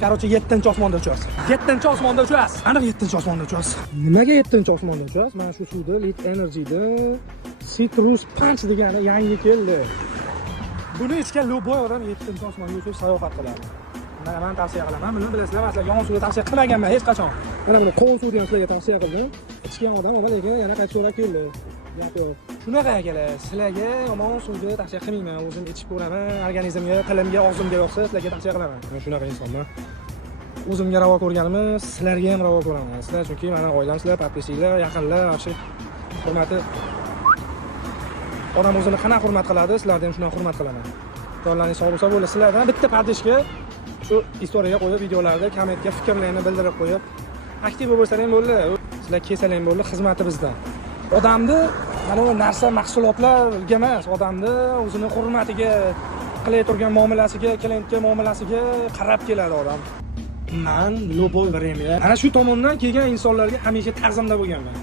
Короче, 7-osmonda uchasiz. 7-osmonda uchasiz. Aniq 7-osmonda uchasiz. Nimaga 7-osmonda uchasiz? Mana shu suvda Lit Energy'da Citrus Punch degani yangi keldi. Buni ichgan lo'boy odam 7-osmonga uchib sayohat qiladi. Mana men tavsiya qilaman. Buni bilasizlar, masalan, yomon suvda tavsiya qilmaganman hech qachon. Mana buni qovun suvda ham sizlarga tavsiya qildim. Ichgan odam lekin yana qaytib so'rab keldi. Yo'q. Shunaqa akalar, sizlarga yomon suvda tavsiya qilmayman. O'zim ichib ko'raman, organizmga, tilimga, og'zimga yoqsa sizlarga tavsiya qilaman. Men shunaqa insonman. O'zimga ravo ko'rganimni sizlarga ham ravo ko'raman. Sizlar chunki meni oilam, sizlar, podpischilar, yaqinlar, yaxshi hurmati. Odam o'zini qanaqa hurmat qiladi, sizlarni ham shunaqa hurmat qilaman. Jonlaringiz sog' bo'lsa bo'ladi. Sizlardan bitta podpishka shu istoriyaga qo'yib, videolarda, kommentga fikrlarni bildirib qo'yib, aktiv bo'lsalaring bo'ldi. Sizlar kelsalang bo'ldi, xizmati bizdan. Odamni mana bu narsa mahsulotlarga emas, odamni o'zini hurmatiga, qilayotgan muomalasiga, klientga muomalasiga qarab keladi odam. Men Lo'boy Vremya ana shu tomondan kelgan insonlarga hamisha ta'zimda bo'lganman.